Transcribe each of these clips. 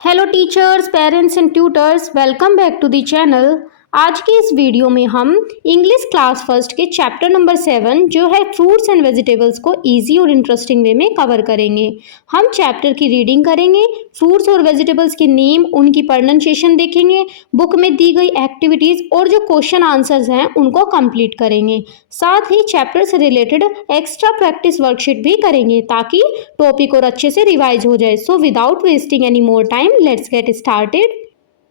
Hello teachers, parents and tutors, welcome back to the channel. आज की इस video में हम इंग्लिश क्लास फर्स्ट के चैप्टर नंबर 7 जो है फ्रूट्स एंड वेजिटेबल्स को इजी और इंटरेस्टिंग वे में कवर करेंगे। हम चैप्टर की रीडिंग करेंगे, फ्रूट्स और वेजिटेबल्स के नेम, उनकी प्रोनाउंसिएशन देखेंगे, बुक में दी गई एक्टिविटीज़ और जो क्वेश्चन आंसर्स हैं उनको कंप्लीट करेंगे। साथ ही चैप्टर से रिलेटेड एक्स्ट्रा प्रैक्टिस वर्कशीट भी करेंगे ताकि टॉपिक और अच्छे से रिवाइज हो जाए। So without wasting any more time let's get started.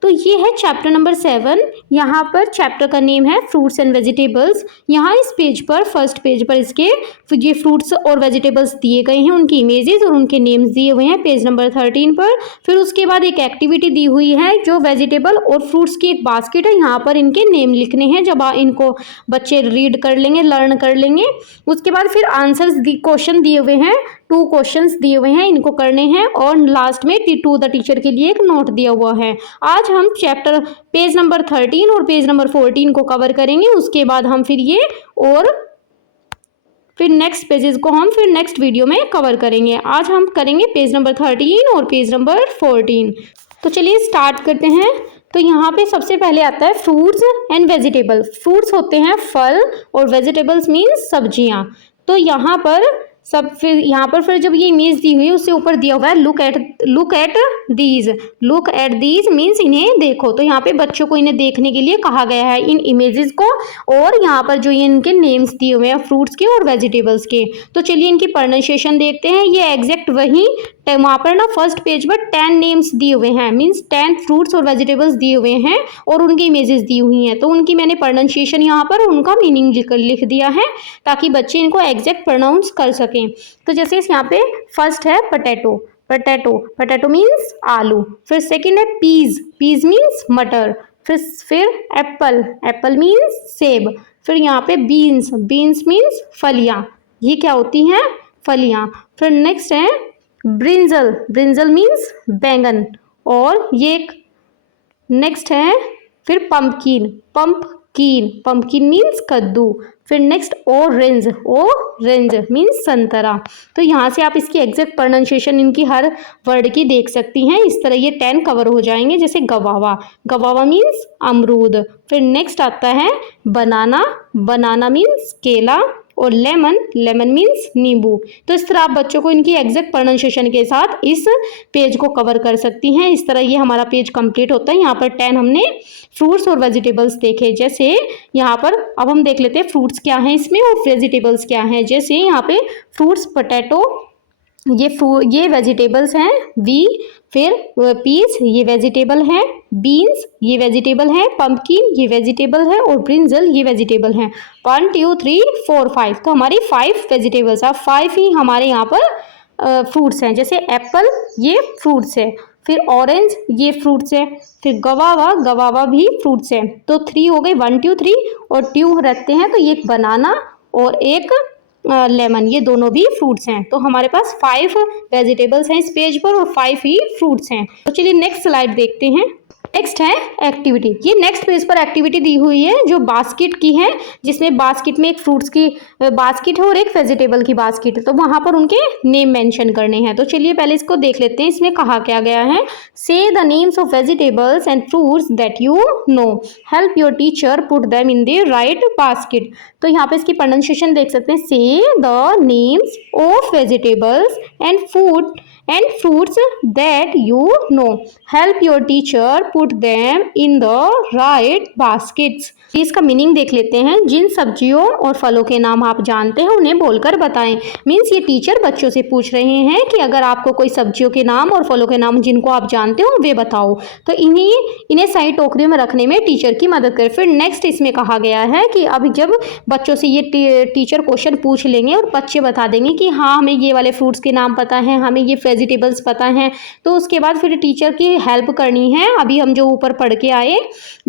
तो ये है चैप्टर नंबर 7। यहाँ पर चैप्टर का नेम है फ्रूट्स एंड वेजिटेबल्स। यहाँ इस पेज पर फर्स्ट पेज पर इसके ये फ्रूट्स और वेजिटेबल्स दिए गए हैं, उनकी इमेजेस और उनके नेम्स दिए हुए हैं पेज नंबर 13 पर। फिर उसके बाद एक एक्टिविटी दी हुई है जो वेजिटेबल और फ्रूट्स की एक बास्केट है, यहाँ पर इनके नेम लिखने हैं। जब इनको बच्चे रीड कर लेंगे, लर्न कर लेंगे, उसके बाद फिर आंसर्स क्वेश्चन दिए हुए हैं, 2 क्वेश्चंस दिए हुए हैं, इनको करने हैं और लास्ट में टू द टीचर के लिए एक नोट दिया हुआ है। आज हम चैप्टर पेज नंबर 13 और पेज नंबर 14 को कवर करेंगे। उसके बाद हम फिर नेक्स्ट पेजेस को हम फिर नेक्स्ट वीडियो में कवर करेंगे। आज हम करेंगे पेज नंबर 13 और पेज नंबर 14। तो चलिए स्टार्ट करते हैं। तो यहाँ पे सबसे पहले आता है फ्रूट्स एंड वेजिटेबल। फ्रूट्स होते हैं फल और वेजिटेबल्स मीन्स सब्जियाँ। तो यहाँ पर फिर जब ये इमेज दी हुई है उससे ऊपर दिया हुआ है लुक एट दीज मीन्स इन्हें देखो। तो यहाँ पे बच्चों को इन्हें देखने के लिए कहा गया है, इन इमेजेस को। और यहाँ पर जो ये इनके नेम्स दिए हुए हैं फ्रूट्स के और वेजिटेबल्स के। तो चलिए इनकी प्रोनाउंसिएशन देखते हैं। ये एग्जैक्ट वही वहाँ पर ना फर्स्ट पेज पर 10 नेम्स दिए हुए हैं, मीन्स 10 फ्रूट्स और वेजिटेबल्स दिए हुए हैं और उनकी इमेजेस दी हुई हैं। तो उनकी मैंने प्रोनाउंसिएशन यहाँ पर उनका मीनिंग लिख दिया है ताकि बच्चे इनको एग्जैक्ट प्रोनाउंस कर सकें। तो जैसे यहाँ पे फर्स्ट है पोटैटो मीन्स आलू। फिर सेकंड है पीज मीन्स मटर। फिर एप्पल मीन्स सेब। फिर यहाँ पे बीन्स मीन्स फलियाँ, ये क्या होती हैं? फलियाँ। फिर नेक्स्ट है ब्रिंजल मीन्स बैंगन। और ये नेक्स्ट है फिर पंपकिन मीन्स कद्दू। फिर नेक्स्ट ऑरेंज मीन्स संतरा। तो यहाँ से आप इसकी एग्जैक्ट प्रोनाउंसिएशन इनकी हर वर्ड की देख सकती हैं। इस तरह ये 10 कवर हो जाएंगे। जैसे गवावा मीन्स अमरूद। फिर नेक्स्ट आता है बनाना मीन्स केला। और लेमन मीन्स नींबू। तो इस तरह आप बच्चों को इनकी एग्जैक्ट प्रोनाउंसिएशन के साथ इस पेज को कवर कर सकती हैं। इस तरह ये हमारा पेज कंप्लीट होता है। यहाँ पर 10 हमने फ्रूट्स और वेजिटेबल्स देखे। जैसे यहाँ पर अब हम देख लेते हैं फ्रूट्स क्या हैं इसमें और वेजिटेबल्स क्या हैं। जैसे यहाँ पे फ्रूट्स पोटैटो, ये वेजिटेबल्स हैं। फिर पीस, ये वेजिटेबल है। बीन्स, ये वेजिटेबल है। पंपकिन, ये वेजिटेबल है। और ब्रिंजल, ये वेजिटेबल है। 1 2 3 4 5। तो हमारी 5 वेजिटेबल्स है, 5 ही हमारे यहाँ पर फ्रूट्स हैं। जैसे एप्पल, ये फ्रूट्स है। फिर ऑरेंज, ये फ्रूट्स है। फिर गवावा भी फ्रूट्स है। तो 3 हो गए, 1 2 3 और 2 रखते हैं। तो ये एक बनाना और एक लेमन, ये दोनों भी फ्रूट्स हैं। तो हमारे पास 5 वेजिटेबल्स हैं इस पेज पर और 5 ही फ्रूट्स हैं। तो चलिए नेक्स्ट स्लाइड देखते हैं। नेक्स्ट है एक्टिविटी। ये नेक्स्ट पेज पर एक्टिविटी दी हुई है जो बास्केट की है, जिसमें बास्केट में एक फ्रूट्स की बास्केट है और एक वेजिटेबल की बास्केट है। तो वहाँ पर उनके नेम मेंशन करने हैं। तो चलिए पहले इसको देख लेते हैं। इसमें कहा क्या गया है, से the names of vegetables and fruits that you know, help your teacher put them in the right basket. तो यहाँ पे इसकी प्रोनाउंसिएशन देख सकते हैं, से the names of vegetables and fruits that you know, help your teacher put them in the right baskets। इसका meaning देख लेते हैं। जिन सब्जियों और फलों के नाम आप जानते हैं उन्हें बोलकर बताएं। मीन्स ये टीचर बच्चों से पूछ रहे हैं कि अगर आपको कोई सब्जियों के नाम और फलों के नाम जिनको आप जानते हो वे बताओ। तो इन्हें सही टोकरियों में रखने में टीचर की मदद करें। फिर नेक्स्ट इसमें कहा गया है कि अब जब बच्चों से ये टीचर क्वेश्चन पूछ लेंगे और बच्चे बता देंगे कि हाँ हमें ये वाले फ्रूट्स के नाम पता है, हमें ये वेजिटेबल्स पता है, तो उसके बाद फिर टीचर की हेल्प करनी है। अभी हम जो ऊपर पढ़ के आए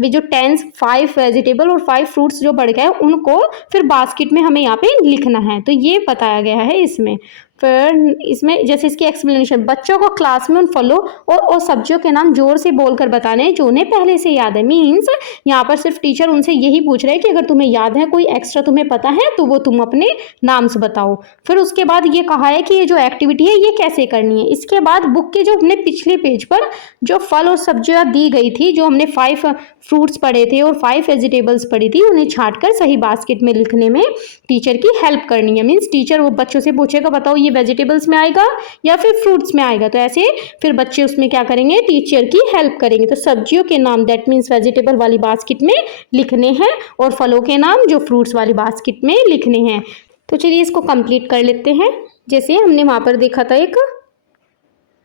वे जो 5 वेजिटेबल और 5 फ्रूट्स जो पढ़ के आए उनको फिर बास्केट में हमें यहाँ पे लिखना है। तो ये बताया गया है इसमें। फिर इसमें जैसे इसकी एक्सप्लेनेशन, बच्चों को क्लास में उन फलों और सब्जियों के नाम जोर से बोलकर बताने हैं जो उन्हें पहले से याद है। मीन्स यहाँ पर सिर्फ टीचर उनसे यही पूछ रहे हैं कि अगर तुम्हें याद है, कोई एक्स्ट्रा तुम्हें पता है तो वो तुम अपने नाम से बताओ। फिर उसके बाद ये कहा है कि ये जो एक्टिविटी है ये कैसे करनी है। इसके बाद बुक के जो हमने पिछले पेज पर जो फल और सब्जियां दी गई थी, जो हमने 5 फ्रूट्स पढ़े थे और 5 वेजिटेबल्स पढ़ी थी, उन्हें छांटकर सही बास्केट में लिखने में टीचर की हेल्प करनी है। मीन्स टीचर वो बच्चों से पूछेगा बताओ ये वेजिटेबल्स में आएगा या फिर फ्रूट्स में आएगा, तो ऐसे फिर बच्चे उसमें क्या करेंगे, टीचर की हेल्प करेंगे। तो सब्जियों के नाम दैट मीन्स वेजिटेबल वाली बास्केट में लिखने हैं और फलों के नाम जो फ्रूट्स वाली बास्केट में लिखने हैं। तो चलिए इसको कंप्लीट कर लेते हैं। जैसे हमने वहाँ पर देखा था एक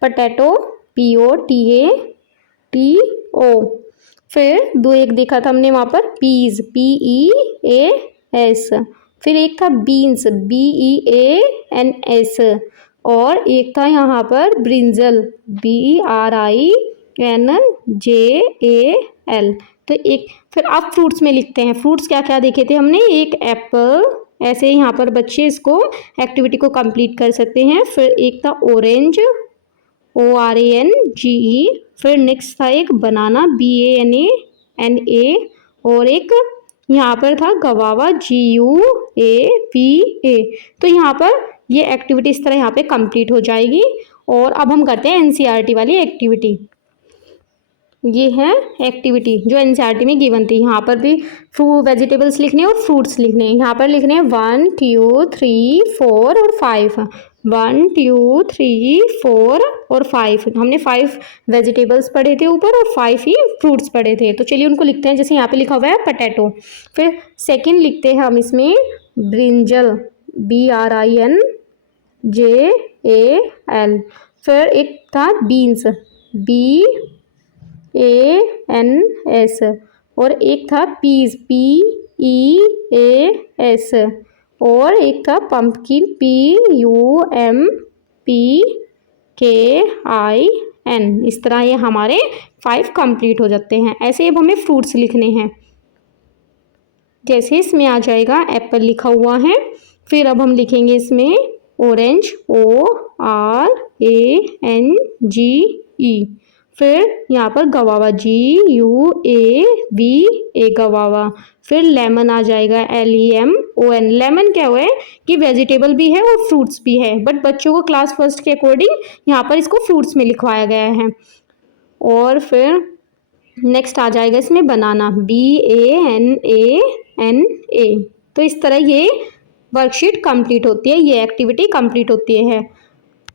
पोटैटो POTATO, फिर एक देखा था हमने वहाँ पर पीज PEAS, फिर एक था बीन्स BEANS, और एक था यहाँ पर ब्रिंजल BRINJAL। तो एक फिर आप फ्रूट्स में लिखते हैं। फ्रूट्स क्या क्या देखे थे हमने, एक एप्पल, ऐसे यहाँ पर बच्चे इसको एक्टिविटी को कंप्लीट कर सकते हैं। फिर एक था ऑरेंज ORANGE, फिर नेक्स्ट था एक बनाना BANANA, और एक यहाँ पर था गवावा GUAVA। तो यहाँ पर ये एक्टिविटी इस तरह यहाँ पे कंप्लीट हो जाएगी। और अब हम करते हैं NCERT वाली एक्टिविटी। ये है एक्टिविटी जो NCERT में गिवन थी। यहाँ पर भी वेजिटेबल्स लिखने हैं और फ्रूट्स लिखने हैं। यहाँ पर लिखने हैं 1 2 3 4 और 5। 1 2 3 4 और 5। हमने 5 वेजिटेबल्स पढ़े थे ऊपर और 5 ही फ्रूट्स पढ़े थे। तो चलिए उनको लिखते हैं। जैसे यहाँ पे लिखा हुआ है पोटैटो, फिर सेकंड लिखते हैं हम इसमें ब्रिंजल BRINJAL, फिर एक था बीन्स BANS, और एक था पीज PEAS, और एक था पंपकिन PUMPKIN। इस तरह ये हमारे 5 कंप्लीट हो जाते हैं। ऐसे अब हमें फ्रूट्स लिखने हैं। जैसे इसमें आ जाएगा एप्पल लिखा हुआ है, फिर अब हम लिखेंगे इसमें ऑरेंज ORANGE, फिर यहाँ पर गवावा GUAVA गवावा, फिर लेमन आ जाएगा LEMON। लेमन क्या हुआ है कि वेजिटेबल भी है और फ्रूट्स भी है, बट बच्चों को क्लास फर्स्ट के अकॉर्डिंग यहाँ पर इसको फ्रूट्स में लिखवाया गया है। और फिर नेक्स्ट आ जाएगा इसमें बनाना BANANA। तो इस तरह ये वर्कशीट कंप्लीट होती है, ये एक्टिविटी कंप्लीट होती है।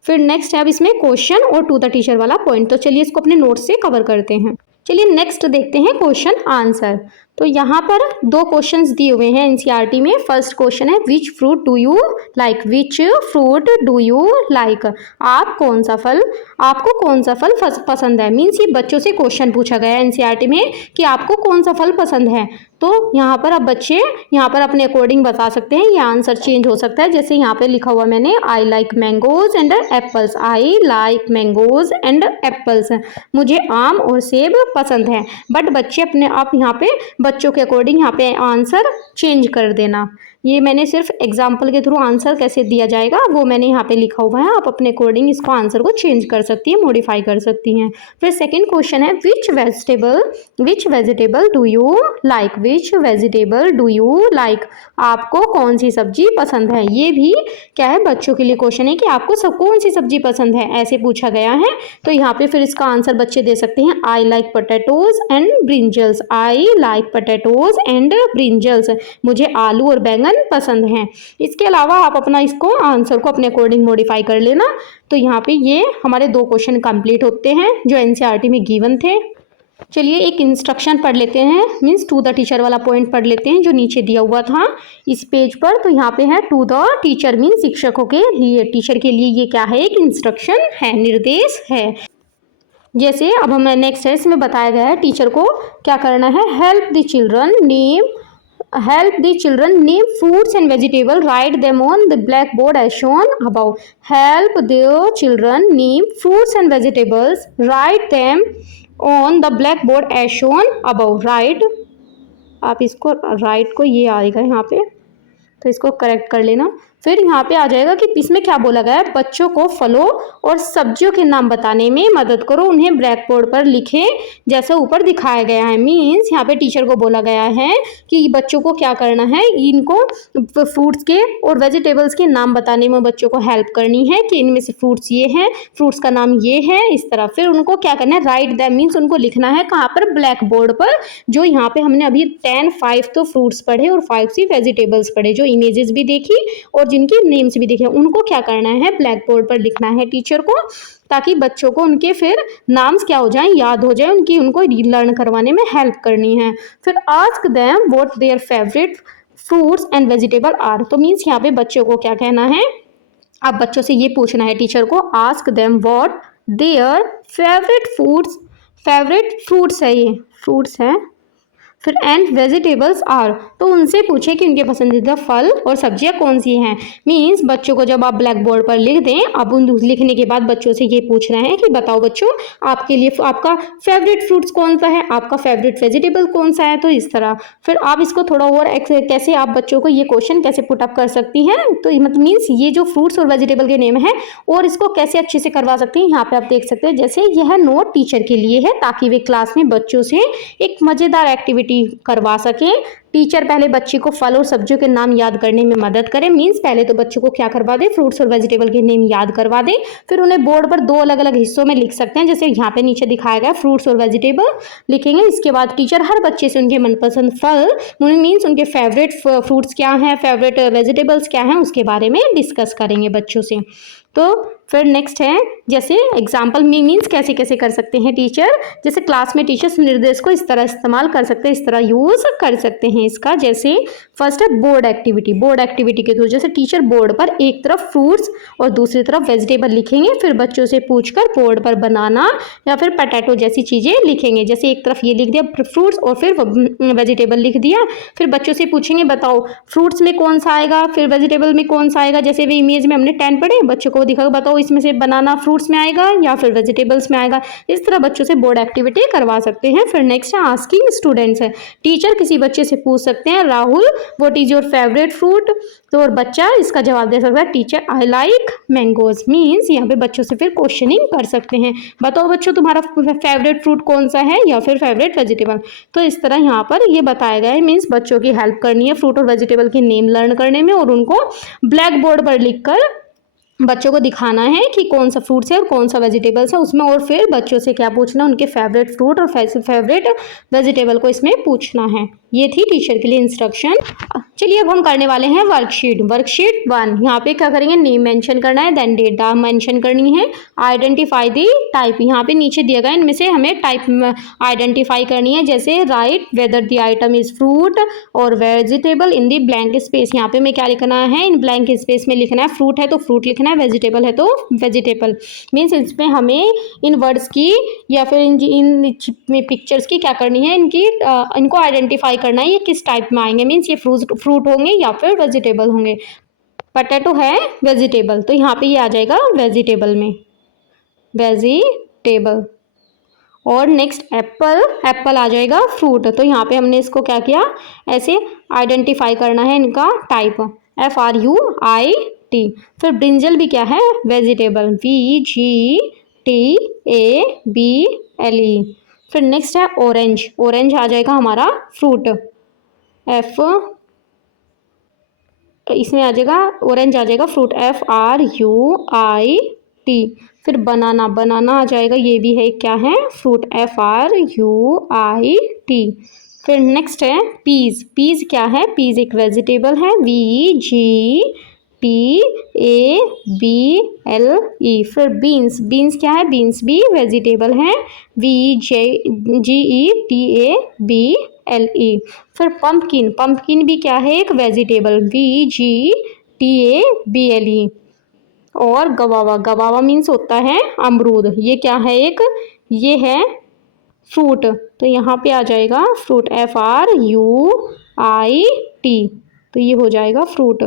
फिर नेक्स्ट है अब इसमें क्वेश्चन और टू द टीचर वाला पॉइंट। तो चलिए इसको अपने नोट से कवर करते हैं। चलिए नेक्स्ट देखते हैं क्वेश्चन आंसर। तो यहाँ पर 2 क्वेश्चंस दिए हुए हैं NCERT में। फर्स्ट क्वेश्चन है which fruit do you like, which fruit do you like, आपको कौन सा फल पसंद है। मीन्स ये बच्चों से क्वेश्चन पूछा गया है NCERT में कि आपको कौन सा फल पसंद है। तो यहाँ पर अब बच्चे यहाँ पर अपने अकॉर्डिंग बता सकते हैं, ये आंसर चेंज हो सकता है। जैसे यहाँ पे लिखा हुआ मैंने I like mangoes and apples, I like mangoes and apples, मुझे आम और सेब पसंद है। बट बच्चे अपने आप यहाँ पे बच्चों के अकॉर्डिंग यहाँ पे आंसर चेंज कर देना। ये मैंने सिर्फ एग्जाम्पल के थ्रू आंसर कैसे दिया जाएगा वो मैंने यहाँ पे लिखा हुआ है। आप अपने अकॉर्डिंग इसको आंसर को चेंज कर सकती है, मॉडिफाई कर सकती हैं। फिर सेकंड क्वेश्चन है which vegetable do you like, which vegetable do you like, आपको कौन सी सब्जी पसंद है। ये भी क्या है, बच्चों के लिए क्वेश्चन है कि आपको कौन सी सब्जी पसंद है, ऐसे पूछा गया है। तो यहाँ पे फिर इसका आंसर बच्चे दे सकते हैं I like potatoes and brinjals, I like potatoes and brinjals, मुझे आलू और बैंगन पसंद हैं। इसके अलावा आप अपना इसको आंसर को अपने अकॉर्डिंग मॉडिफाई कर लेना। तो यहाँ पे ये हमारे 2 क्वेश्चन कंप्लीट होते हैं जो NCERT में गिवन थे। चलिए एक इंस्ट्रक्शन पढ़ लेते हैं, मीन्स टू द टीचर वाला पॉइंट पढ़ लेते हैं जो नीचे दिया हुआ था इस पेज पर। तो यहाँ पे है टू द टीचर, मीन्स शिक्षकों के लिए, टीचर के लिए ये क्या है, एक इंस्ट्रक्शन है, निर्देश है। जैसे अब हमें नेक्स्ट है, इसमें बताया गया है टीचर को क्या करना है। Help the children name fruits and vegetable, write them on the blackboard as shown above. Help the children name fruits and vegetables, write them on the blackboard as shown above. Write, आप इसको right को ये आएगा यहाँ पे, तो इसको correct कर लेना। फिर यहाँ पे आ जाएगा कि इसमें क्या बोला गया है, बच्चों को फलों और सब्जियों के नाम बताने में मदद करो, उन्हें ब्लैक बोर्ड पर लिखें जैसा ऊपर दिखाया गया है। मीन्स यहाँ पे टीचर को बोला गया है कि बच्चों को क्या करना है, इनको फ्रूट्स के और वेजिटेबल्स के नाम बताने में बच्चों को हेल्प करनी है कि इनमें से फ्रूट्स ये हैं, फ्रूट्स का नाम ये है, इस तरह। फिर उनको क्या करना है, राइट दैम, मीन्स उनको लिखना है कहाँ पर, ब्लैक बोर्ड पर। जो यहाँ पे हमने अभी 5 तो फ्रूट्स पढ़े और 5 सी वेजिटेबल्स पढ़े, जो इमेजेस भी देखी और जिनके नेम्स भी देखे, उनको क्या करना है, ब्लैक बोर्ड पर लिखना है टीचर को, ताकि बच्चों को उनके फिर नाम्स क्या हो जाएं, याद हो जाए, उनको रीलर्न करवाने में हेल्प करनी है। फिर ask them what their favourite fruits and vegetable are. तो मीन्स यहाँ पे बच्चों को क्या कहना है, अब बच्चों से ये पूछना है टीचर को, ask them what their favourite fruits है, ये फ्रूट्स है, फिर एंड वेजिटेबल्स आर, तो उनसे पूछे कि उनके पसंदीदा फल और सब्जियां कौन सी हैं। मीन्स बच्चों को जब आप ब्लैक बोर्ड पर लिख दें, अब उन लिखने के बाद बच्चों से ये पूछ रहे हैं कि बताओ बच्चों, आपके लिए आपका फेवरेट फ्रूट्स कौन सा है, आपका फेवरेट वेजिटेबल कौन सा है। तो इस तरह फिर आप इसको थोड़ा और कैसे आप बच्चों को ये क्वेश्चन कैसे पुट अप कर सकती हैं, तो मतलब मीन्स ये जो फ्रूट्स और वेजिटेबल के नेम है और इसको कैसे अच्छे से करवा सकती हैं, यहाँ पे आप देख सकते हैं। जैसे यह नोट टीचर के लिए है, ताकि वे क्लास में बच्चों से एक मजेदार एक्टिविटी करवा सके। टीचर पहले बच्चे को फल और सब्जियों के नाम याद करने में मदद करें। मीन्स पहले तो बच्चों को क्या करवा दे, फ्रूट्स और वेजिटेबल के नेम याद करवा दे। फिर उन्हें बोर्ड पर 2 अलग अलग हिस्सों में लिख सकते हैं, जैसे यहाँ पे नीचे दिखाया गया फ्रूट्स और वेजिटेबल लिखेंगे। इसके बाद टीचर हर बच्चे से उनके मनपसंद फल, मीन्स उनके फेवरेट फ्रूट्स क्या हैं, फेवरेट वेजिटेबल्स क्या हैं, उसके बारे में डिस्कस करेंगे बच्चों से। तो फिर नेक्स्ट है, जैसे एग्जाम्पल में मीन्स कैसे कैसे कर सकते हैं टीचर, जैसे क्लास में टीचर्स निर्देश को इस तरह इस्तेमाल कर सकते हैं, इस तरह यूज कर सकते हैं इसका। जैसे फर्स्ट है बोर्ड एक्टिविटी। बोर्ड एक्टिविटी के थ्रू जैसे टीचर बोर्ड पर एक तरफ फ्रूट्स और दूसरी तरफ वेजिटेबल लिखेंगे, फिर बच्चों से पूछकर बोर्ड पर बनाना या फिर पटैटो जैसी चीज़ें लिखेंगे। जैसे एक तरफ ये लिख दिया फ्रूट्स और फिर वेजिटेबल लिख दिया, फिर बच्चों से पूछेंगे बताओ फ्रूट्स में कौन सा आएगा, फिर वेजिटेबल में कौन सा आएगा। जैसे वे इमेज में हमने 10 पढ़े, बच्चों को दिखा बताओ इसमें से बनाना फ्रूट्स में आएगा या फिर वेजिटेबल्स में आएगा। इस तरह बच्चों से बोर्ड एक्टिविटी करवा सकते हैं। फिर नेक्स्ट है आस्किंग स्टूडेंट्स है। टीचर किसी बच्चे से पूछ सकते हैं Rahul what is your favourite fruit, तो और बच्चा इसका जवाब दे सकता है teacher I like mangoes. Means यहाँ पे बच्चों से फिर क्वेश्चनिंग कर सकते हैं, बताओ बच्चों तुम्हारा फेवरेट फ्रूट कौन सा है या फिर फेवरेट वेजिटेबल। तो इस तरह यहाँ पर ये बताया गया है। मीन्स बच्चों की हेल्प करनी है फ्रूट और वेजिटेबल के नेम लर्न करने में, और उनको ब्लैक बोर्ड पर लिखकर बच्चों को दिखाना है कि कौन सा फ्रूट्स है और कौन सा वेजिटेबल्स है उसमें, और फिर बच्चों से क्या पूछना, उनके फेवरेट फ्रूट और फेवरेट वेजिटेबल को इसमें पूछना है। ये थी टीचर के लिए इंस्ट्रक्शन। चलिए अब हम करने वाले हैं वर्कशीट 1। यहाँ पे क्या करेंगे, नेम मेंशन करना है, देन डेटा मेंशन करनी है, आइडेंटिफाई दी टाइप। यहाँ पे नीचे दिया गया इनमें से हमें टाइप आइडेंटिफाई करनी है। जैसे right whether the item is fruit और vegetable in the blank space. यहाँ पे हमें क्या लिखना है, इन ब्लैंक स्पेस में लिखना है फ्रूट है तो फ्रूट लिखना है, वेजिटेबल है तो वेजिटेबल। मीन्स इसमें हमें इन वर्ड्स की या फिर इन पिक्चर्स की क्या करनी है, इनको आइडेंटिफाई करना है ये किस टाइप में आएंगे। मीन्स ये फ्रूट होंगे या फिर वेजिटेबल होंगे। पटेटो है वेजिटेबल, तो यहाँ पे ये आ जाएगा वेजिटेबल में, वेजिटेबल। और नेक्स्ट एप्पल आ जाएगा फ्रूट, तो यहाँ पे हमने इसको क्या किया, ऐसे आइडेंटिफाई करना है इनका टाइप, FRUIT। फिर ब्रिंजल भी क्या है, वेजिटेबल, VGTABLE। फिर नेक्स्ट है ऑरेंज आ जाएगा हमारा फ्रूट, इसमें आ जाएगा ऑरेंज आ जाएगा फ्रूट, FRUIT। फिर बनाना आ जाएगा, ये भी है क्या है, फ्रूट, FRUIT। फिर नेक्स्ट है पीज क्या है, पीज एक वेजिटेबल है, VGTABLE। फिर बीन्स क्या है, बीन्स भी वेजिटेबल है, VGETABLE। फिर पंपकिन भी क्या है, एक वेजिटेबल, VGTABLE। और गवावा मीन्स होता है अमरूद, ये क्या है, ये है फ्रूट, तो यहाँ पे आ जाएगा फ्रूट, FRUIT। तो ये हो जाएगा फ्रूट।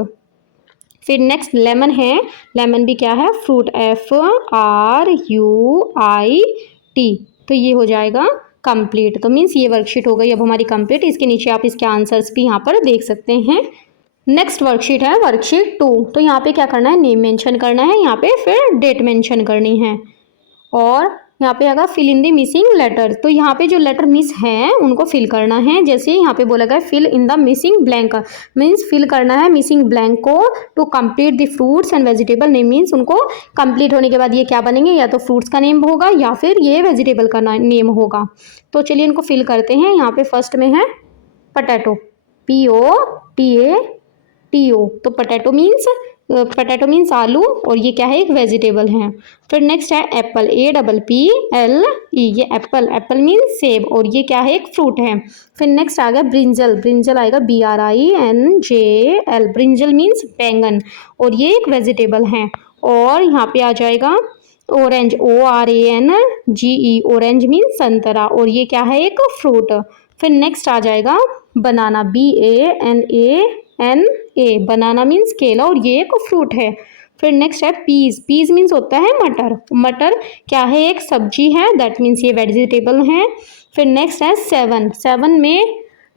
फिर नेक्स्ट लेमन है, लेमन भी क्या है, फ्रूट, FRUIT। तो ये हो जाएगा कंप्लीट। तो मीन्स ये वर्कशीट हो गई अब हमारी कंप्लीट। इसके नीचे आप इसके आंसर्स भी यहाँ पर देख सकते हैं। नेक्स्ट वर्कशीट है वर्कशीट 2। तो यहाँ पे क्या करना है, नेम मेंशन करना है, यहाँ पे फिर डेट मेंशन करनी है और यहाँ पे आएगा fill in the missing letter. तो यहाँ पे जो लेटर मिस हैं उनको फिल करना है। जैसे यहाँ पे बोला गया fill in the missing blank, means fill करना है मिसिंग ब्लैंक को to complete the fruits and vegetable name, means उनको कंप्लीट होने के बाद ये क्या बनेंगे, या तो फ्रूट्स का नेम होगा या फिर ये वेजिटेबल का नेम होगा। तो चलिए इनको फिल करते हैं। यहाँ पे फर्स्ट में है पोटैटो, POTATO। तो पोटैटो मीन्स आलू और ये क्या है, एक वेजिटेबल है। फिर नेक्स्ट है एप्पल, APPLE, ये एप्पल मीन्स सेब और ये क्या है, एक फ्रूट है। फिर नेक्स्ट आ गया ब्रिंजल आएगा BRINJL, ब्रिंजल मीन्स बैंगन और ये एक वेजिटेबल है। और यहाँ पे आ जाएगा ऑरेंज, ORANGE, ऑरेंज मीन्स संतरा और ये क्या है, एक फ्रूट। फिर नेक्स्ट आ जाएगा बनाना, BANANA, बनाना मीन्स केला और ये एक फ्रूट है। फिर नेक्स्ट है पीज मीन्स होता है मटर क्या है, एक सब्जी है, दैट मीन्स ये वेजिटेबल है। फिर नेक्स्ट है सेवन में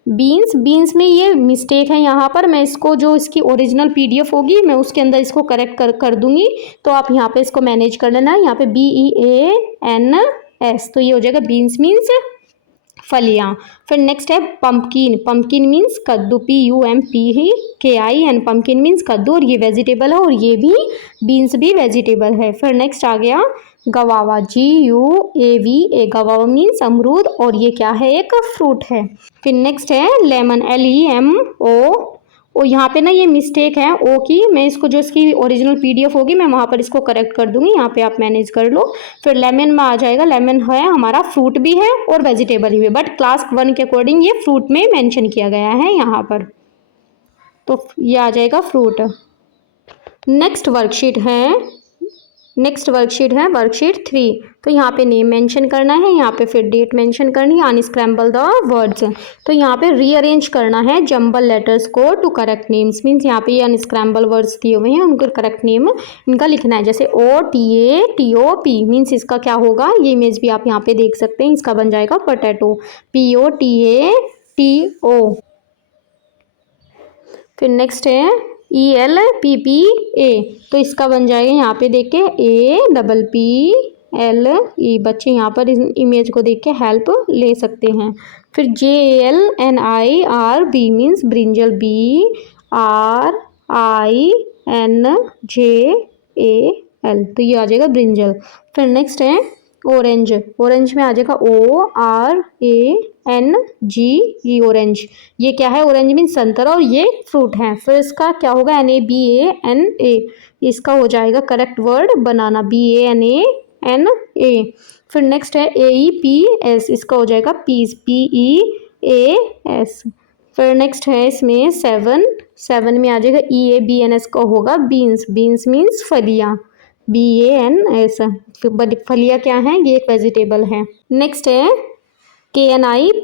बीन्स में ये मिस्टेक है यहाँ पर, मैं इसको जो इसकी ओरिजिनल PDF होगी मैं उसके अंदर इसको करेक्ट कर दूंगी, तो आप यहाँ पे इसको मैनेज कर लेना। यहाँ पे BEANS, तो ये हो जाएगा बीन्स मीन्स फलियाँ। फिर नेक्स्ट है पंपकिन मीन्स कद्दू, PUMPKIN, पंपकिन मीन्स कद्दू और ये वेजिटेबल है और ये भी बीन्स भी वेजिटेबल है। फिर नेक्स्ट आ गया गवावा, GUAVA, गवावा मीन्स अमरूद और ये क्या है, एक फ्रूट है। फिर नेक्स्ट है लेमन, LEMO, और यहाँ पे ना ये मिस्टेक है ओ की, मैं इसको जो इसकी ओरिजिनल PDF होगी मैं वहाँ पर इसको करेक्ट कर दूंगी, यहाँ पे आप मैनेज कर लो। फिर लेमन में आ जाएगा, लेमन है हमारा फ्रूट भी है और वेजिटेबल भी है, बट क्लास 1 के अकॉर्डिंग ये फ्रूट में मेंशन किया गया है यहाँ पर, तो ये आ जाएगा फ्रूट। नेक्स्ट वर्कशीट है वर्कशीट 3। तो यहाँ पे नेम मेंशन करना है, यहाँ पे फिर डेट मेंशन करनी है, अनस्क्रैम्बल द वर्ड्स। तो यहाँ पे रीअरेंज करना है जंबल लेटर्स को टू करेक्ट नेम्स, मीन्स यहाँ पे ये अनस्क्रैम्बल वर्ड्स दिए हुए हैं, उनको करेक्ट नेम इनका लिखना है। जैसे OTATOP मीन्स इसका क्या होगा, ये इमेज भी आप यहाँ पे देख सकते हैं, इसका बन जाएगा पोटैटो, POTATO। फिर नेक्स्ट है ELPPA, तो इसका बन जाएगा यहाँ पे देख के APPLE, बच्चे यहाँ पर इस इमेज को देख के हेल्प ले सकते हैं। फिर JLNIRB मीन्स ब्रिंजल, BRINJAL, तो ये आ जाएगा ब्रिंजल। फिर नेक्स्ट है ऑरेंज में आ जाएगा ORANGE, ऑरेंज, ये क्या है, ऑरेंज मीन संतरा और ये फ्रूट है। फिर इसका क्या होगा, NABANA, इसका हो जाएगा करेक्ट वर्ड बनाना, BANANA। फिर नेक्स्ट है AEPS, इसका हो जाएगा पीस, PEAS। फिर नेक्स्ट है इसमें 7 में आ जाएगा EABNS का होगा बीन्स मीन्स फलियाँ, BANS, फलियाँ क्या है, ये एक वेजिटेबल है। नेक्स्ट है KINPUMP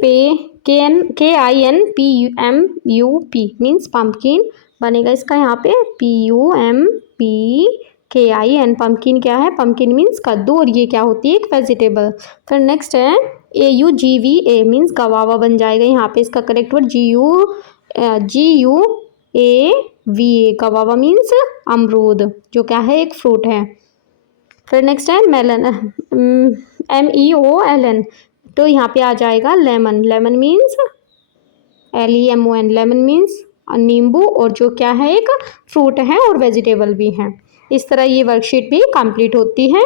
मीन्स पम्पकिन, बनेगा इसका यहाँ पे PUMPKIN, पम्पकिन क्या है, पम्पकिन मीन्स कद्दू और ये क्या होती है, एक वेजिटेबल। फिर नेक्स्ट है AUGVA मीन्स गवावा, बन जाएगा यहाँ पे इसका करेक्ट वर्ड GUAVA, गवावा मीन्स अमरूद, जो क्या है, एक फ्रूट है। फिर नेक्स्ट है मेलन, MEOLN, तो यहाँ पे आ जाएगा lemon means LEMON, lemon means नींबू और जो क्या है, एक फ्रूट है और वेजिटेबल भी है। इस तरह ये वर्कशीट भी कंप्लीट होती है।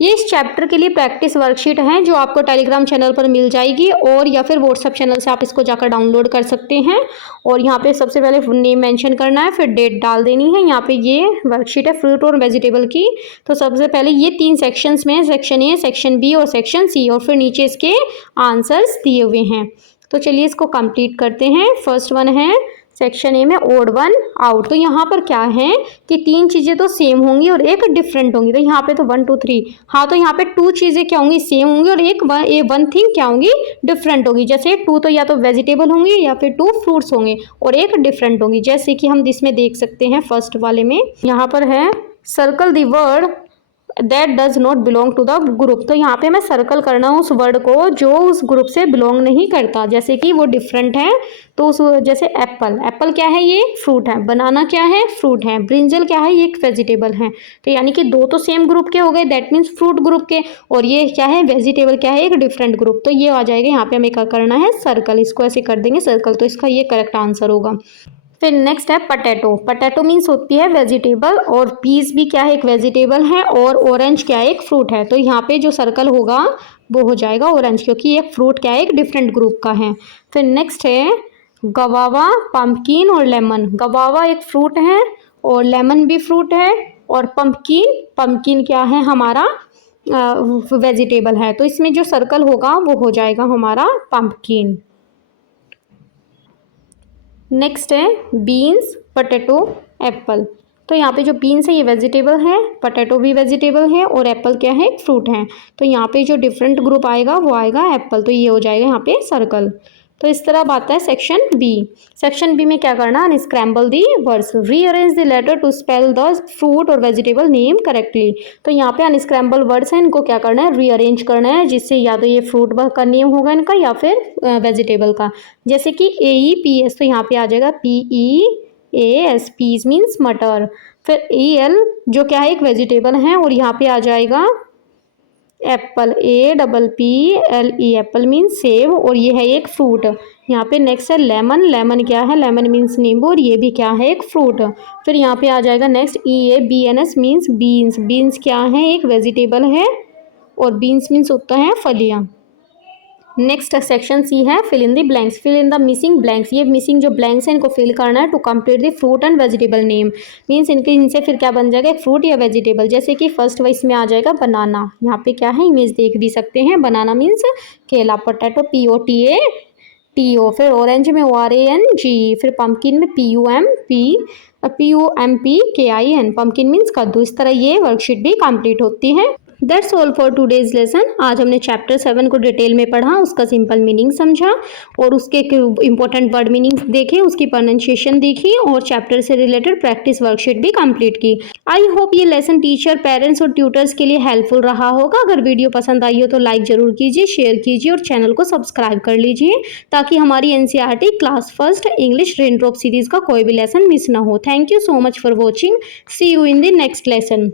ये इस चैप्टर के लिए प्रैक्टिस वर्कशीट है जो आपको टेलीग्राम चैनल पर मिल जाएगी और या फिर व्हाट्सएप चैनल से आप इसको जाकर डाउनलोड कर सकते हैं। और यहाँ पे सबसे पहले नेम मेंशन करना है, फिर डेट डाल देनी है। यहाँ पे ये वर्कशीट है फ्रूट और वेजिटेबल की। तो सबसे पहले ये 3 सेक्शंस में, सेक्शन A, सेक्शन B और सेक्शन C, और फिर नीचे इसके आंसर्स दिए हुए हैं। तो चलिए इसको कंप्लीट करते हैं। फर्स्ट वन है सेक्शन ए में ओड वन आउट। तो यहाँ पर क्या है कि 3 चीज़ें तो सेम होंगी और एक डिफरेंट होंगी। तो यहाँ पे तो 1 2 3, हाँ, तो यहाँ पे 2 चीज़ें क्या होंगी, सेम होंगी और एक वन थिंग क्या होंगी, डिफरेंट होगी। जैसे 2 तो या तो वेजिटेबल होंगी या फिर 2 फ्रूट्स होंगे और एक डिफरेंट होंगी, जैसे कि हम इसमें देख सकते हैं फर्स्ट वाले में। यहाँ पर है circle the word that does not belong to the group. तो यहाँ पे हमें सर्कल करना उस वर्ड को जो उस ग्रुप से बिलोंग नहीं करता, जैसे कि वो डिफरेंट है। तो उस जैसे एप्पल, एप्पल क्या है, ये फ्रूट है। बनाना क्या है, फ्रूट है। ब्रिंजल क्या है, ये एक वेजिटेबल है। तो यानी कि दो तो सेम ग्रुप के हो गए, दैट मीन्स फ्रूट ग्रुप के, और ये क्या है, वेजिटेबल क्या है, एक डिफरेंट ग्रुप। तो ये आ जाएगा, यहाँ पे हमें क्या करना है, सर्कल, इसको ऐसे कर देंगे सर्कल। तो इसका ये करेक्ट आंसर होगा। फिर नेक्स्ट है पटेटो। पटेटो मीन्स होती है वेजिटेबल, और पीस भी क्या है, एक वेजिटेबल है, और ऑरेंज क्या है, एक फ्रूट है। तो यहाँ पे जो सर्कल होगा वो हो जाएगा ऑरेंज, क्योंकि एक फ्रूट क्या है, एक डिफरेंट ग्रुप का है। फिर नेक्स्ट है गवावा, पंपकिन और लेमन। गवावा एक फ्रूट है और लेमन भी फ्रूट है, और पंपकिन, पंपकिन क्या है, हमारा वेजिटेबल है। तो इसमें जो सर्कल होगा वो हो जाएगा हमारा पंपकिन। नेक्स्ट है बीन्स, पोटैटो, एप्पल। तो यहाँ पे जो बीन्स है ये वेजिटेबल है, पोटैटो भी वेजिटेबल है, और एप्पल क्या है, एक फ्रूट है। तो यहाँ पे जो डिफरेंट ग्रुप आएगा वो आएगा एप्पल। तो ये हो जाएगा यहाँ पे सर्कल। तो इस तरह आता है सेक्शन बी। सेक्शन बी में क्या करना, unscramble the words, rearrange the letter to spell the fruit और वेजिटेबल नेम करेक्टली। तो यहाँ पे अनस्क्रैम्बल वर्ड्स हैं, इनको क्या करना है, रीअरेंज करना है, जिससे या तो ये फ्रूट का नेम होगा इनका, या फिर वेजिटेबल का। जैसे कि AEPS, तो यहाँ पे आ जाएगा PEAS, पीस मीन्स मटर। फिर EL जो क्या है, एक वेजिटेबल है, और यहाँ पे आ जाएगा एप्पल, APPLE, एप्पल मीन्स सेब, और ये है एक फ्रूट। यहाँ पे नेक्स्ट है लेमन, लेमन क्या है, लेमन मीन्स नींबू, और ये भी क्या है, एक फ्रूट। फिर यहाँ पे आ जाएगा next EABNS means beans, beans क्या है, एक वेजिटेबल है, और बीन्स मीन्स होता है फलियाँ। नेक्स्ट सेक्शन सी है fill in the blanks, fill in the missing blanks. ये मिसिंग जो ब्लैंक्स हैं इनको फिल करना है to complete the fruit and vegetable name. Means इनसे फिर क्या बन जाएगा, फ्रूट या वेजिटेबल। जैसे कि फर्स्ट वाइस में आ जाएगा बनाना, यहाँ पे क्या है, इमेज देख भी सकते हैं, बनाना मीन्स केला। Potato POTATO। फिर ऑरेंज में ORANG। फिर पम्पकिन में PUMPKIN, पम्पकिन मीन्स कद्दू। इस तरह ये वर्कशीट भी कंप्लीट होती है। That's all for today's lesson. आज हमने चैप्टर 7 को डिटेल में पढ़ा, उसका सिंपल मीनिंग समझा, और उसके इंपॉर्टेंट वर्ड मीनिंग देखे, उसकी प्रोनाउंसिएशन देखी, और चैप्टर से रिलेटेड प्रैक्टिस वर्कशीट भी कंप्लीट की। आई होप ये लेसन टीचर, पेरेंट्स और ट्यूटर्स के लिए हेल्पफुल रहा होगा। अगर वीडियो पसंद आई हो तो लाइक जरूर कीजिए, शेयर कीजिए, और चैनल को सब्सक्राइब कर लीजिए, ताकि हमारी NCERT class first English raindrop series का कोई भी लेसन मिस ना हो। Thank you so much for watching. See you in the next lesson.